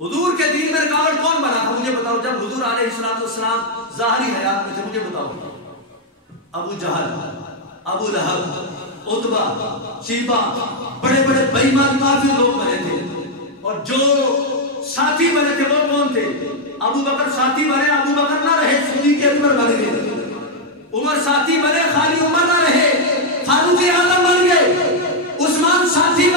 حضور کے دین میں رکاوٹ کون بنا تھا مجھے بتاؤ؟ جب حضور علیہ السلام ظاہری حیات میں تھے مجھے بتاؤ. ابو جہل، ابو لہب، عتبہ، شیبہ، بڑے بڑے بے ایمان کافر لوگ بنے تھے. اور جو ساتھی بنے تھے وہ کون تھے؟ ابو بکر ساتھی بنے، ابو بکر نہ رہے، صدیق اکبر بن گئے. عمر ساتھی بنے، خالی عمر نہ رہے، فاروق اعظم بن گئے. عثمان ساتھی